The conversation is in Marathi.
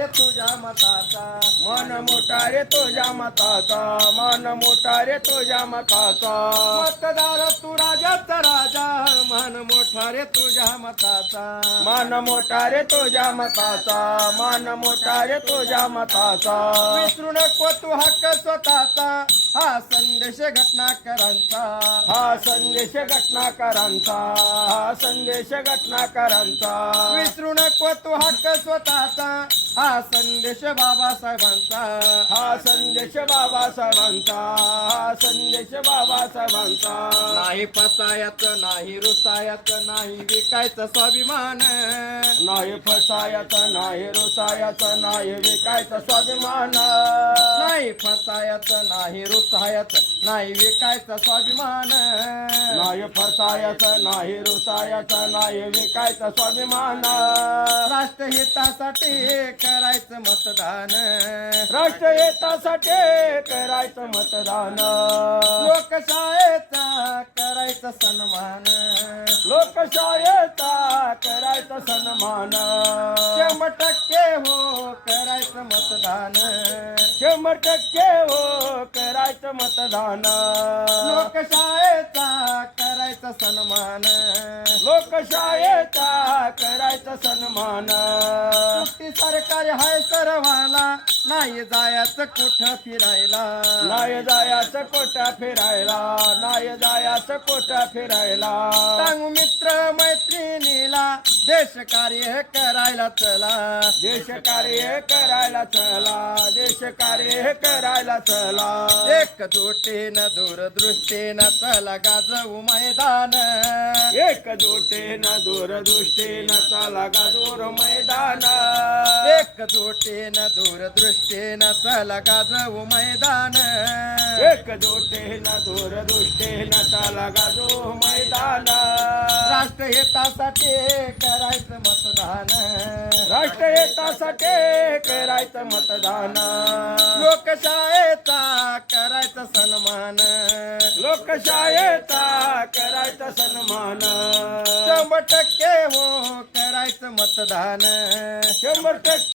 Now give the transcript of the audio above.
रे तुझ्या मताचा, मन मोठा रे तुझ्या मताचा, मन मोठा रे तुझ्या मताचा. मतदार तू राजाचा राजा, मन मोठा रे तुझ्या मताचा. मन मोठा रे तुझ्या मताचा, मन मोठा रे तुझ्या मताचा. विसरू नको तू हक्क स्वतःचा, हा संदेश घटनाकरांचा. हा संदेश घटनाकारांचा, हा संदेश घटनाकारांचा. विसरू नको तू हक्क स्वतःचा, हा संदेश बाबासाहेबांचा. हा संदेश बाबासाहेबांचा, हा संदेश बाबासाहेबांचा. नाही फसायचं नाही रुसायचं नाही विकायचं स्वाभिमान. नाही फसायचं नाही रुसायचं नाही विकायचं स्वाभिमान. नाही फसायचं नाही रुसायचं नाही विकायचं स्वाभिमान. नाही फसायचं नाही रुसायचं नाही विकायचं स्वाभिमान. राष्ट्रहितासाठी करायचं मतदान. राष्ट्रहितासाठी करायचं मतदान. लोकशाहीचा करायचा सन्मान. लोकशाहीचा करायचं सन्मान. 100% हो करायचं मतदान. 100% हो करायचं मतदान. लोकशाहीचा करायचा सन्मान. लोकशाहीचा करायचं सन्मान. सुट्टी सरकारी हाय सर्वाला, नाही जायचं कुठं फिरायला. नाही जायचं कोटा फिरायला, नाही जायचं कोटा फिरायला. सांगू मित्र मैत्रिणीला, देश कार्य करायला चला. देश कार्य करायला चला, देश कार्य करायला चला. एकजुटीनं दूरदृष्टीनं चला गाजवू मैदान. एकजुटीनं दूरदृष्टीनं चला गाजूर मैदान. एकजुटीनं दूरदृष्टीनं चला गाजवू मैदान. एकजुटीनं दूरदृष्टीनं चला गाजू मैदान. राष्ट्रहितासाठी करायचं मतदान. राष्ट्रहितासाठी करायचं मतदान. लोकशाहीचा करायचा सन्मान. लोकशाहीचा करायचा सन्मान. 100% हो करायचं मतदान. 100%